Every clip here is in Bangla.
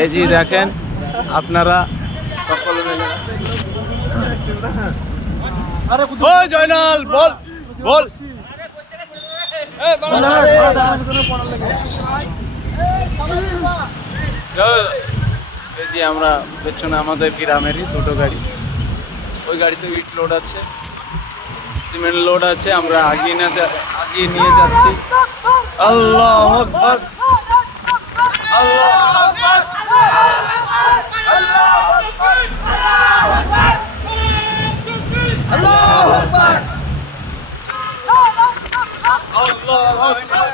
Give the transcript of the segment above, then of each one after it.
এই যে দেখেন আপনারা সকলে মিলে ও জয়নাল বল বল এই যে আমরা পেছনে আমাদের গ্রামেরই দুটো গাড়ি, ওই গাড়িতে ইট লোড আছে, সিমেন্ট লোড আছে, আমরা আগিয়ে নিয়ে যাচ্ছি। আল্লাহু আকবার আল্লাহু আকবার আল্লাহু আকবার আল্লাহু আকবার আল্লাহু আকবার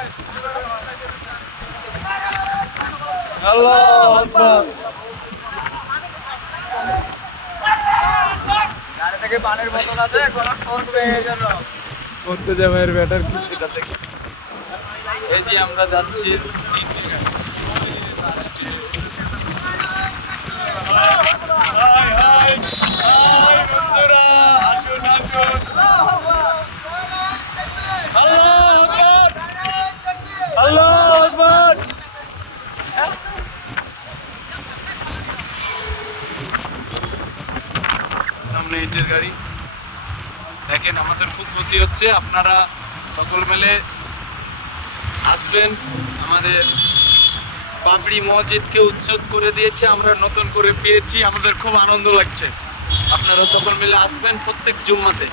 আল্লাহু আকবার। গাড়ি থেকে পানির বোতল আছে, কোন সর্ব হয়ে যেন করতে যাবে এর ব্যাটার কিস্তিটা থেকে। এই যে আমরা যাচ্ছি সামনে ইটের গাড়ি দেখেন। আমাদের খুব খুশি হচ্ছে, আপনারা সকল মিলে আসবেন। আমাদের বাবরি মসজিদকে উচ্ছেদ করে দিয়েছে, আমরা নতুন করে পেয়েছি, আমাদের খুব আনন্দ লাগছে। আপনারা সকল মিলে আসবেন প্রত্যেক জুম্মাতে।